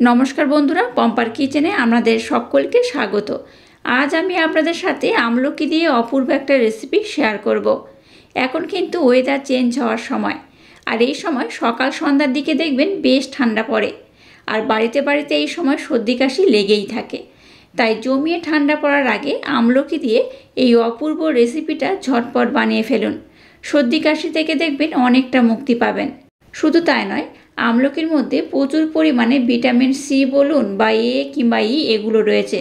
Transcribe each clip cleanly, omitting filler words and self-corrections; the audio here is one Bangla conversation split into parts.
নমস্কার বন্ধুরা, পম্পার কিচেনে আপনাদের সকলকে স্বাগত। আজ আমি আপনাদের সাথে আমলকি দিয়ে অপূর্ব একটা রেসিপি শেয়ার করব। এখন কিন্তু ওয়েদার চেঞ্জ হওয়ার সময়, আর এই সময় সকাল সন্ধ্যার দিকে দেখবেন বেশ ঠান্ডা পড়ে, আর বাড়িতে বাড়িতে এই সময় সর্দি কাশি লেগেই থাকে। তাই জমিয়ে ঠান্ডা পড়ার আগে আমলকি দিয়ে এই অপূর্ব রেসিপিটা ঝটপট বানিয়ে ফেলুন। সর্দি কাশি থেকে দেখবেন অনেকটা মুক্তি পাবেন। শুধু তাই নয়, আমলকির মধ্যে প্রচুর পরিমাণে ভিটামিন সি বলুন বা এ কিংবা ই এগুলো রয়েছে,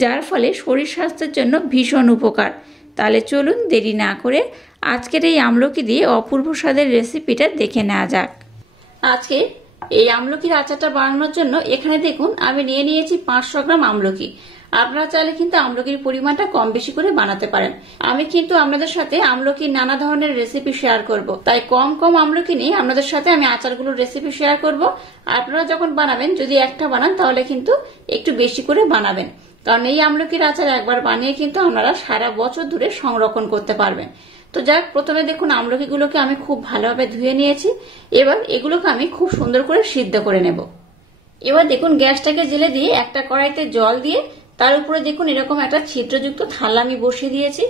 যার ফলে শরীর স্বাস্থ্যের জন্য ভীষণ উপকার। তাহলে চলুন দেরি না করে আজকের এই আমলকি দিয়ে অপূর্ব স্বাদের রেসিপিটা দেখে নেওয়া যাক। আজকে এই আমলকির আচারটা বানানোর জন্য এখানে দেখুন আমি নিয়ে নিয়েছি 500 গ্রাম আমলকি। আপনারা চাইলে কিন্তু আমলকির পরিমাণটা কম বেশি করে বানাতে পারেন। আমি কিন্তু আপনাদের সাথে আমলকির নানা ধরনের রেসিপি শেয়ার করব, তাই কম কম আমলকি নিয়ে আপনাদের সাথে আমি আচারগুলোর রেসিপি শেয়ার করব। আপনারা যখন বানাবেন, যদি একটা বানান তাহলে কিন্তু একটু বেশি করে বানাবেন, কারণ এই আমলকির আচার একবার বানিয়ে কিন্তু আপনারা সারা বছর ধরে সংরক্ষণ করতে পারবেন। তো যাক, প্রথমে দেখুন আমলকিগুলোকে আমি খুব ভালোভাবে ধুয়ে নিয়েছি। এবার এগুলোকে আমি খুব সুন্দর করে সিদ্ধ করে নেব। এবার দেখুন গ্যাসটাকে জেলে দিয়ে একটা কড়াইতে জল দিয়ে তার উপরে দেখুন এরকম একটা ছিদ্রযুক্ত থালা আমি বসিয়ে দিয়েছি।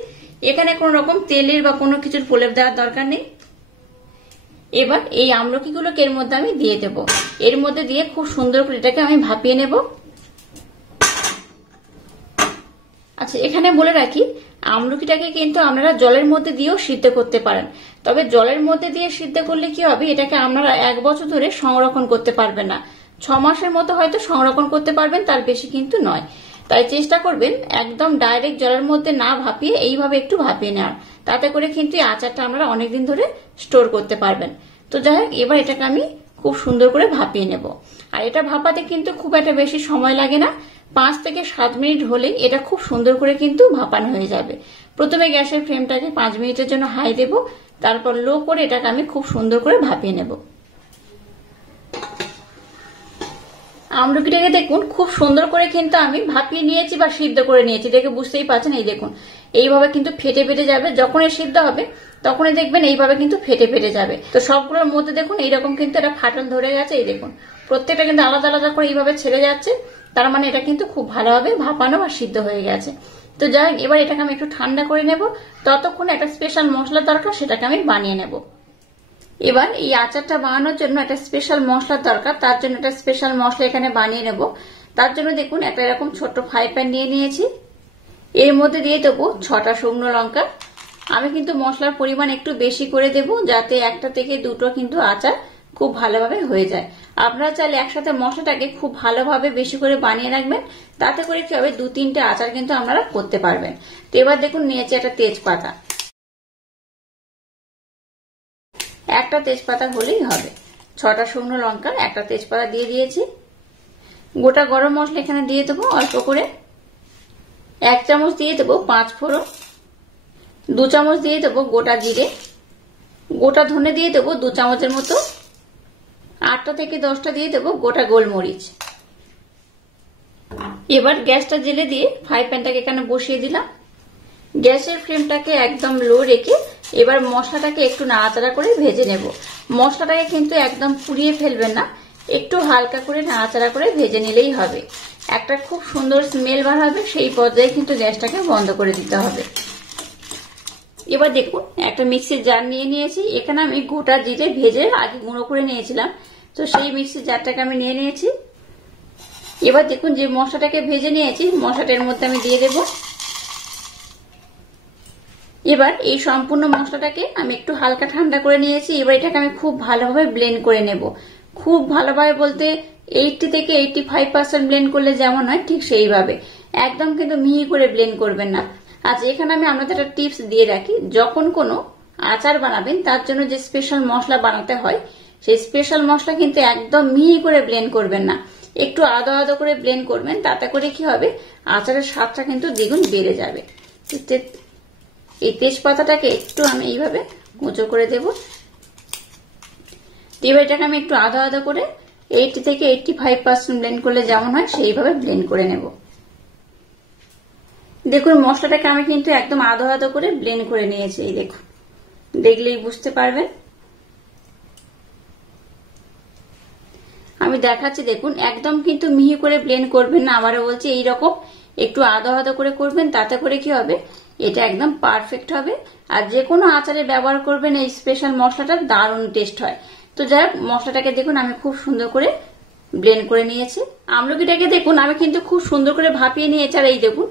এখানে কোনো রকম তেলের বা কোনো কিছুর প্রলেপ দেওয়ার দরকার নেই। এবার এই আমলকিগুলোকে এর মধ্যে আমি দিয়ে দেব। এর মধ্যে দিয়ে খুব সুন্দর করে এটাকে আমি ভাপিয়ে নেব। আচ্ছা, এখানে বলে রাখি, আমলকিটাকে কিন্তু আপনারা জলের মধ্যে দিয়েও সিদ্ধ করতে পারেন। তবে জলের মধ্যে দিয়ে সিদ্ধ করলে কি হবে, এটাকে আপনারা 1 বছর ধরে সংরক্ষণ করতে পারবেন না। 6 মাসের মতো হয়তো সংরক্ষণ করতে পারবেন, তার বেশি কিন্তু নয়। তাই চেষ্টা করবেন একদম ডাইরেক্ট জলের মধ্যে না ভাপিয়ে এইভাবে একটু ভাপিয়ে নেওয়ার। তাতে করে কিন্তু এই আচারটা আপনারা অনেকদিন ধরে স্টোর করতে পারবেন। তো যাই হোক, এবার এটাকে আমি খুব সুন্দর করে ভাপিয়ে নেব। আর এটা ভাপাতে কিন্তু খুব একটা বেশি সময় লাগে না। 5 থেকে 7 মিনিট হলেই এটা খুব সুন্দর করে কিন্তু ভাপানো হয়ে যাবে। প্রথমে গ্যাসের ফ্লেমটাকে 5 মিনিটের জন্য হাই দেব, তারপর লো করে এটাকে আমি খুব সুন্দর করে ভাপিয়ে নেব। আমলকিটাকে দেখুন খুব সুন্দর করে কিন্তু আমি ভাপিয়ে নিয়েছি বা সিদ্ধ করে নিয়েছি, দেখে বুঝতেই পারছেন। এই দেখুন এইভাবে কিন্তু ফেটে ফেটে যাবে, যখনই সিদ্ধ হবে তখনই দেখবেন এইভাবে কিন্তু ফেটে ফেটে যাবে। তো সবগুলোর মধ্যে দেখুন এইরকম কিন্তু একটা ফাটল ধরে গেছে। এই দেখুন প্রত্যেকটা কিন্তু আলাদা আলাদা করে এইভাবে ছেড়ে যাচ্ছে, তার মানে এটা কিন্তু খুব ভালোভাবে ভাপানো বা সিদ্ধ হয়ে গেছে। তো যাই হোক, এবার এটাকে আমি একটু ঠান্ডা করে নেব। ততক্ষণে একটা স্পেশাল মশলা দরকার, সেটাকে আমি বানিয়ে নেব। এবার এই আচারটা বানানোর জন্য একটা স্পেশাল মশলার দরকার, তার জন্য একটা স্পেশাল মশলা এখানে বানিয়ে নেব। তার জন্য দেখুন একটা এরকম ছোট্ট ফ্রাই প্যান নিয়ে নিয়েছি। এর মধ্যে দিয়ে দেবো 6টা শুকনো লঙ্কা। আমি কিন্তু মশলার পরিমাণ একটু বেশি করে দেব, যাতে 1টা থেকে 2টো কিন্তু আচার খুব ভালোভাবে হয়ে যায়। আপনারা চাইলে একসাথে মশলাটাকে খুব ভালোভাবে বেশি করে বানিয়ে রাখবেন, তাতে করে কি হবে 2-3টে আচার কিন্তু আপনারা করতে পারবেন। তো এবার দেখুন নিয়েছি একটা তেজপাতা, একটা তেজপাতা হলেই হবে। 6টা শুকনো লঙ্কা, একটা তেজপাতা দিয়ে দিয়েছি। গোটা গরম মশলা এখানে দিয়ে দেবো অল্প করে। 1 চামচ দিয়ে দেবো 5 ফোড়ন, 2 চামচ দিয়ে দেবো গোটা জিরে, গোটা ধনে দিয়ে দেবো 2 চামচের মতো, 8টা থেকে 10টা দিয়ে দেবো গোটা গোলমরিচ। এবার গ্যাসটা জেলে দিয়ে ফ্রাই প্যানটাকে এখানে বসিয়ে দিলাম। গ্যাসের ফ্লেমটাকে একদম লো রেখে এবার মশলাটাকে একটু নাড়াচাড়া করে ভেজে নেব। মশলাটাকে কিন্তু একদম পুড়িয়ে ফেলবেন না, একটু হালকা করে নাড়াচাড়া করে ভেজে নিলেই হবে। একটা খুব সুন্দর স্মেল বার হবে, সেই পর্যায়ে কিন্তু গ্যাসটাকে বন্ধ করে দিতে হবে। এবার দেখুন একটা মিক্সির জার নিয়ে নিয়েছি। এখানে আমি গোটা জিরে ভেজে আগে গুঁড়ো করে নিয়েছিলাম, তো সেই মিক্সির জারটাকে আমি নিয়ে নিয়েছি। এবার দেখুন যে মশলাটাকে ভেজে নিয়েছি, মশলাটার মধ্যে আমি দিয়ে দেব। এবার এই সম্পূর্ণ মশলাটাকে আমি একটু হালকা ঠান্ডা করে নিয়েছি। এবার এটাকে আমি খুব ভালোভাবে ব্লেন্ড করে নেব। খুব ভালোভাবে বলতে 80 থেকে 85% ব্লেন্ড করলে যেমন হয় ঠিক সেইভাবে, একদম কিন্তু মিহি করে ব্লেন্ড করবেন না। আচ্ছা, এখানে আমি আপনাদের একটা টিপস দিয়ে রাখি, যখন কোনো আচার বানাবেন তার জন্য যে স্পেশাল মশলা বানাতে হয়, সেই স্পেশাল মশলা কিন্তু একদম মিহি করে ব্লেন্ড করবেন না, একটু আদো আদো করে ব্লেন্ড করবেন। তাতে করে কি হবে, আচারের স্বাদটা কিন্তু দ্বিগুণ বেড়ে যাবে। এই তেজপাতাটাকে একটু আমি এইভাবে কুচো করে দেব। এবার এটাকে আমি একটু আদা আদা করে 80 থেকে 85% ব্লেন্ড করলে যেমন হয় সেইভাবে ব্লেন্ড করে নেব। দেখুন মশলাটাকে আমি কিন্তু একদম আদো আদো করে ব্লেন্ড করে নিয়েছি। এই দেখুন, দেখলেই বুঝতে পারবেন। আমি দেখাচ্ছি, দেখুন একদম কিন্তু মিহি করে ব্লেন্ড করবেন না, আবারও বলছি এইরকম একটু আধা আধা করে করবেন, তাতে করে কি হবে, এটা একদম পারফেক্ট হবে। আর যে কোনো আচারে ব্যবহার করবেন এই স্পেশাল মশলাটা, দারুণ টেস্ট হয়। তো যাই হোক, মশলাটাকে দেখুন আমি খুব সুন্দর করে ব্লেন্ড করে নিয়েছি। আমলকিটাকে দেখুন আমি কিন্তু খুব সুন্দর করে ভাপিয়ে নিয়েছি। আর এই দেখুন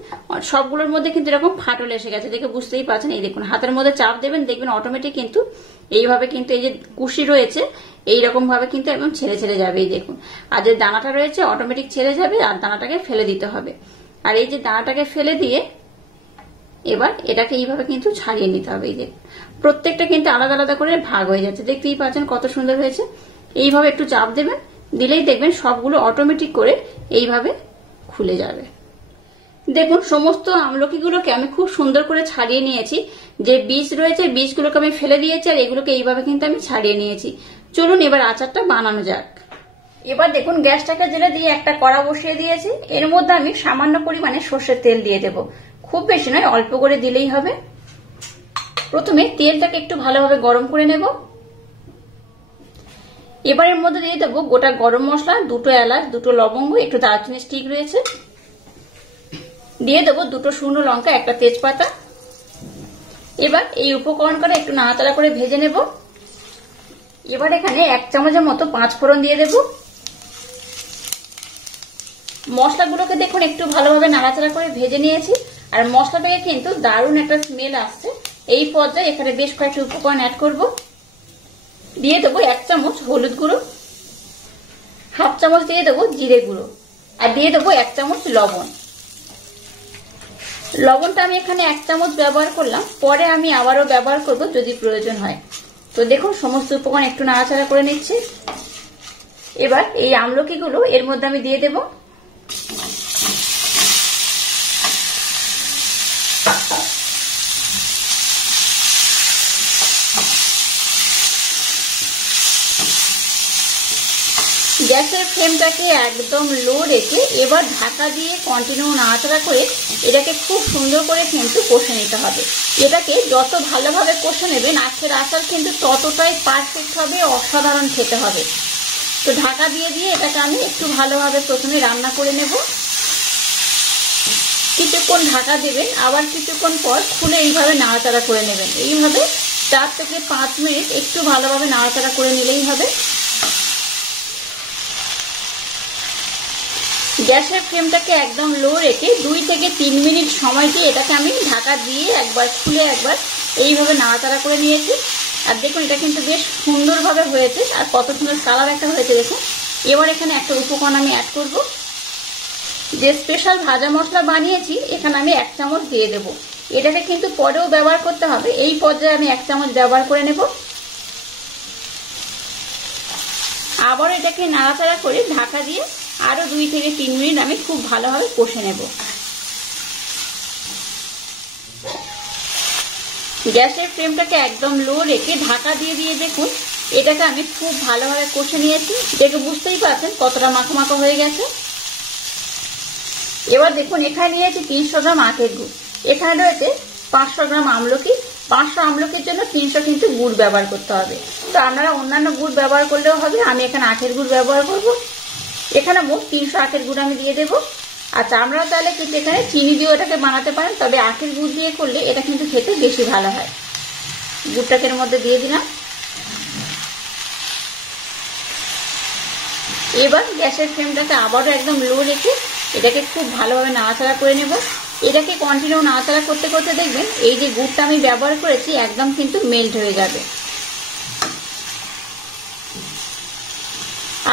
সবগুলোর মধ্যে কিন্তু এরকম ফাটল এসে গেছে, দেখে বুঝতেই পারছেন। এই দেখুন হাতের মধ্যে চাপ দেবেন, দেখবেন অটোমেটিক কিন্তু এইভাবে কিন্তু এই যে কুশি রয়েছে এইরকম ভাবে কিন্তু একদম ছেড়ে ছেড়ে যাবে। এই দেখুন, আর যে দানাটা রয়েছে অটোমেটিক ছেড়ে যাবে, আর দানাটাকে ফেলে দিতে হবে। আর এই যে দানাটাকে ফেলে দিয়ে এবার এটাকে এইভাবে কিন্তু ছাড়িয়ে নিতে হবে। এই যে প্রত্যেকটা কিন্তু আলাদা আলাদা করে ভাগ হয়ে যাচ্ছে, দেখতেই পাচ্ছেন কত সুন্দর হয়েছে। এইভাবে একটু চাপ দেবেন, দিলেই দেখবেন সবগুলো অটোমেটিক করে এইভাবে খুলে যাবে। দেখুন সমস্ত আমলকিগুলোকে আমি খুব সুন্দর করে ছাড়িয়ে নিয়েছি। যে বীজ রয়েছে বীজগুলোকে আমি ফেলে দিয়েছি, আর এগুলোকে এইভাবে কিন্তু আমি ছাড়িয়ে নিয়েছি। চলুন এবার আচারটা বানানো যাক। এবার দেখুন গ্যাসটাকে জেলে দিয়ে একটা কড়া বসিয়ে দিয়েছি। এর মধ্যে আমি সামান্য পরিমাণে সর্ষের তেল দিয়ে দেব, খুব বেশি নয়, অল্প করে দিলেই হবে। প্রথমে তেলটাকে একটু ভালোভাবে গরম করে নেব। এবার এর মধ্যে দিয়ে দেবো গোটা গরম মশলা, দুটো এলাচ, দুটো লবঙ্গ, একটু দারচিনি স্টিক রয়েছে, দিয়ে দেবো দুটো শুকনো লঙ্কা, একটা তেজপাতা। এবার এই উপকরণটা একটু নাড়াচাড়া করে ভেজে নেব। এবার এখানে 1 চামচের মতো 5 ফোড়ন দিয়ে দেব। মশলাগুলোকে দেখুন একটু ভালোভাবে নাড়াচাড়া করে ভেজে নিয়েছি, আর মশলা থেকে কিন্তু দারুণ একটা স্মেল আসছে। এই পর্যায়ে এখানে বেশ কয়েকটা উপকরণ অ্যাড করব। দিয়ে দেবো 1 চামচ হলুদ গুঁড়ো, হাফ চামচ দিয়ে দেবো জিরে গুঁড়ো, আর দিয়ে দেবো 1 চামচ লবণ। লবণটা আমি এখানে 1 চামচ ব্যবহার করলাম, পরে আমি আবারও ব্যবহার করব যদি প্রয়োজন হয়। তো দেখুন সমস্ত উপকরণ একটু নাড়াচাড়া করে নিচ্ছি। এবার এই আমলকিগুলো এর মধ্যে আমি দিয়ে দেব। গ্যাসের ফ্লেমটাকে একদম লো রেখে এবার ঢাকা দিয়ে কন্টিনিউ নাড়াচাড়া করে এটাকে খুব সুন্দর করে কিন্তু কষে নিতে হবে। এটাকে যত ভালোভাবে কষে নেবেন আজকের আচার কিন্তু ততটাই পারফেক্ট হবে, অসাধারণ খেতে হবে। তো ঢাকা দিয়ে দিয়ে এটাকে আমি একটু ভালোভাবে প্রথমে রান্না করে নেব। কিছুক্ষণ ঢাকা দেবেন, আবার কিছুক্ষণ পর খুলে এইভাবে নাড়াচাড়া করে নেবেন। এইভাবে 4 থেকে 5 মিনিট একটু ভালোভাবে নাড়াচাড়া করে নিলেই হবে। গ্যাসের ফ্লেমটাকে একদম লো রেখে 2 থেকে 3 মিনিট সময় দিয়ে এটাকে আমি ঢাকা দিয়ে একবার খুলে একবার এইভাবে নাড়াচাড়া করে নিয়েছি। আর দেখুন এটা কিন্তু বেশ সুন্দরভাবে হয়েছে, আর কত সুন্দর কালার একটা হয়েছে দেখুন। এবার এখানে একটা উপকরণ আমি অ্যাড করব। যে স্পেশাল ভাজা মশলা বানিয়েছি এখানে আমি 1 চামচ দিয়ে দেব। এটাকে কিন্তু পরেও ব্যবহার করতে হবে, এই পর্যায়ে আমি 1 চামচ ব্যবহার করে নেব। আবার এটাকে নাড়াচাড়া করে ঢাকা দিয়ে আরো 2 থেকে 3 মিনিট আমি খুব ভালোভাবে কষে নেব। গ্যাসের ফ্লেমটাকে একদম লো রেখে ঢাকা দিয়ে দিয়ে দেখুন এটাকে আমি খুব ভালোভাবে কষে নিয়েছি। দেখে বুঝতেই পারছেন কতটা মাখো মাখো হয়ে গেছে। এবার দেখুন এখানে নিয়েছি 300 গ্রাম আখের গুড়, এখানে রয়েছে 500 গ্রাম আমলকি। 500 আমলকির জন্য 300 কিন্তু গুড় ব্যবহার করতে হবে। তো আপনারা অন্যান্য গুড় ব্যবহার করলেও হবে, আমি এখানে আখের গুড় ব্যবহার করব। এখানে মোট 300 আখের গুড় আমি দিয়ে দেবো। আচ্ছা, আপনারা তাহলে কিন্তু এখানে চিনি দিয়েও এটাকে বানাতে পারেন, তবে আখের গুড় দিয়ে করলে এটা কিন্তু খেতে বেশি ভালো হয়। গুড়টাকে এর মধ্যে দিয়ে দিলাম। এবার গ্যাসের ফ্লেমটাকে আবারও একদম লো রেখে এটাকে খুব ভালোভাবে নাড়াচাড়া করে নেব। এটাকে কন্টিনিউ নাড়াচাড়া করতে করতে দেখবেন এই যে গুড়টা আমি ব্যবহার করেছি একদম কিন্তু মেল্ট হয়ে যাবে।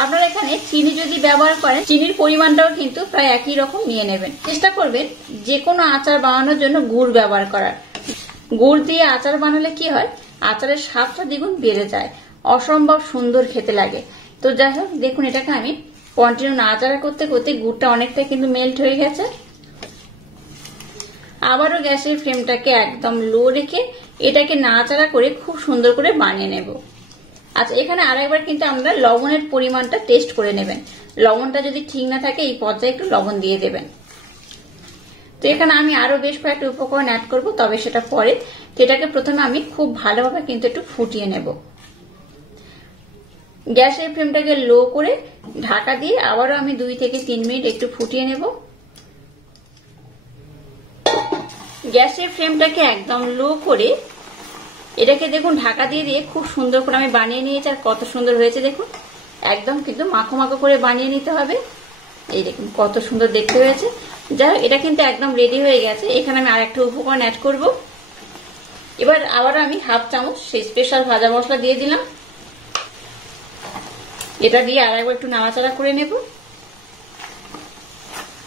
আপনারা এখানে চিনি যদি ব্যবহার করেন চিনির পরিমাণটাও কিন্তু প্রায় একই রকম নিয়ে নেবেন। চেষ্টা করবেন যে কোনো আচার বানানোর জন্য গুড় ব্যবহার করার। গুড় দিয়ে আচার বানালে কি হয়, আচারের স্বাদটা দ্বিগুণ বেড়ে যায়, অসম্ভব সুন্দর খেতে লাগে। তো যাই হোক দেখুন এটাকে আমি কন্টিনিউ নাড়াচাড়া করতে করতে গুড়টা অনেকটা কিন্তু মেল্ট হয়ে গেছে। আবারও গ্যাসের ফ্লেমটাকে একদম লো রেখে এটাকে নাড়াচাড়া করে খুব সুন্দর করে বানিয়ে নেব। আচ্ছা, এখানে আরেকবার কিন্তু আমরা লবণের পরিমাণটা টেস্ট করে নেবেন। লবণটা যদি ঠিক না থাকে এই পর্যায়ে একটু লবণ দিয়ে দেবেন। তো এখানে আমি আরো বেশ কয়েকটা উপকরণ অ্যাড করব, তবে সেটা পরে। এটাকে প্রথমে আমি খুব ভালোভাবে কিন্তু একটু ফুটিয়ে নেব। গ্যাসের ফ্লেমটাকে লো করে ঢাকা দিয়ে আবারও আমি 2 থেকে 3 মিনিট একটু ফুটিয়ে নেব। গ্যাসের ফ্লেমটাকে একদম লো করে এটাকে দেখুন ঢাকা দিয়ে দিয়ে খুব সুন্দর করে আমি বানিয়ে নিয়েছি। আর কত সুন্দর হয়েছে দেখুন, একদম কিন্তু মাখো মাখো করে বানিয়ে নিতে হবে। এই দেখুন কত সুন্দর দেখতে হয়েছে। যাই হোক, এটা কিন্তু একদম রেডি হয়ে গেছে। এখানে আমি আরেকটা উপকরণ অ্যাড করব। এবার আবার আমি হাফ চামচ সেই স্পেশাল ভাজা মশলা দিয়ে দিলাম। এটা দিয়ে আরেকবার একটু নাড়াচাড়া করে নেব।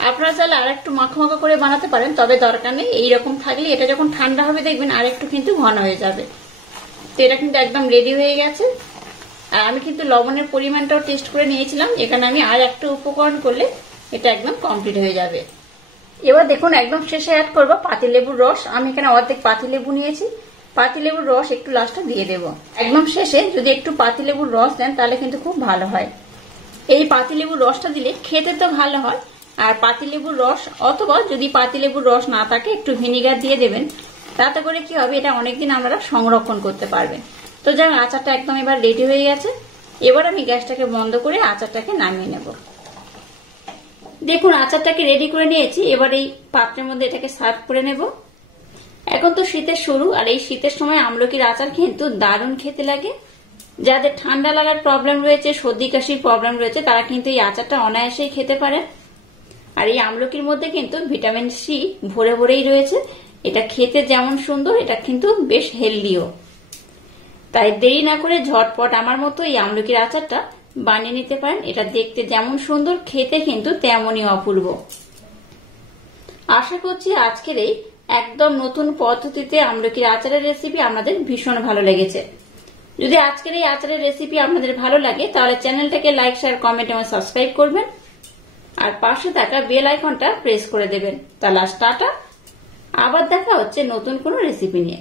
আপনারা চাইলে আর একটু মাখো মাখো করে বানাতে পারেন, তবে দরকার নেই। এইরকম থাকলে এটা যখন ঠান্ডা হবে দেখবেন আর একটু কিন্তু ঘন হয়ে যাবে। তো এটা কিন্তু একদম রেডি হয়ে গেছে। আর আমি কিন্তু লবণের পরিমাণটাও টেস্ট করে নিয়েছিলাম। এখানে আমি আর একটা উপকরণ করলে এটা একদম কমপ্লিট হয়ে যাবে। এবার দেখুন একদম শেষে অ্যাড করবো পাতিলেবুর রস। আমি এখানে অর্ধেক পাতিলেবু নিয়েছি। পাতিলেবুর রস একটু লাস্টে দিয়ে দেব। একদম শেষে যদি একটু পাতিলেবুর রস দেন তাহলে কিন্তু খুব ভালো হয়। এই পাতিলেবুর রসটা দিলে খেতে তো ভালো হয়। আর পাতিলেবুর রস অথবা যদি পাতিলেবুর রস না থাকে একটু ভিনিগার দিয়ে দেবেন। তাতে করে কি হবে, এটা অনেকদিন আপনারা সংরক্ষণ করতে পারবেন। তো যাই আচারটা একদম এবার রেডি হয়ে গেছে। এবার আমি গ্যাসটাকে বন্ধ করে আচারটাকে নামিয়ে নেব। দেখুন আচারটাকে রেডি করে নিয়েছি। এবার এই পাত্রের মধ্যে এটাকে সার্ভ করে নেব। এখন তো শীতের শুরু, আর এই শীতের সময় আমলকির আচার কিন্তু দারুণ খেতে লাগে। যাদের ঠান্ডা লাগার প্রবলেম রয়েছে, সর্দি কাশির প্রবলেম রয়েছে, তারা কিন্তু এই আচারটা অনায়াসেই খেতে পারে। আর এই আমলকির মধ্যে কিন্তু ভিটামিন সি ভরে ভরেই রয়েছে। এটা খেতে যেমন সুন্দর, এটা কিন্তু বেশ হেলদিও। তাই দেরি না করে ঝটপট আমার মতো এই আমলকির আচারটা বানিয়ে নিতে পারেন। এটা দেখতে যেমন সুন্দর, খেতে কিন্তু তেমনই অপূর্ব। আশা করছি আজকের এই একদম নতুন পদ্ধতিতে আমলকির আচারের রেসিপি আপনাদের ভীষণ ভালো লেগেছে। যদি আজকের এই আচারের রেসিপি আপনাদের ভালো লাগে তাহলে চ্যানেলটাকে লাইক, শেয়ার, কমেন্ট এবং সাবস্ক্রাইব করবেন। আর পাশে থাকা বেল আইকনটা প্রেস করে দেবেন। তাহলে টাটা, আবার দেখা হচ্ছে নতুন কোনো রেসিপি নিয়ে।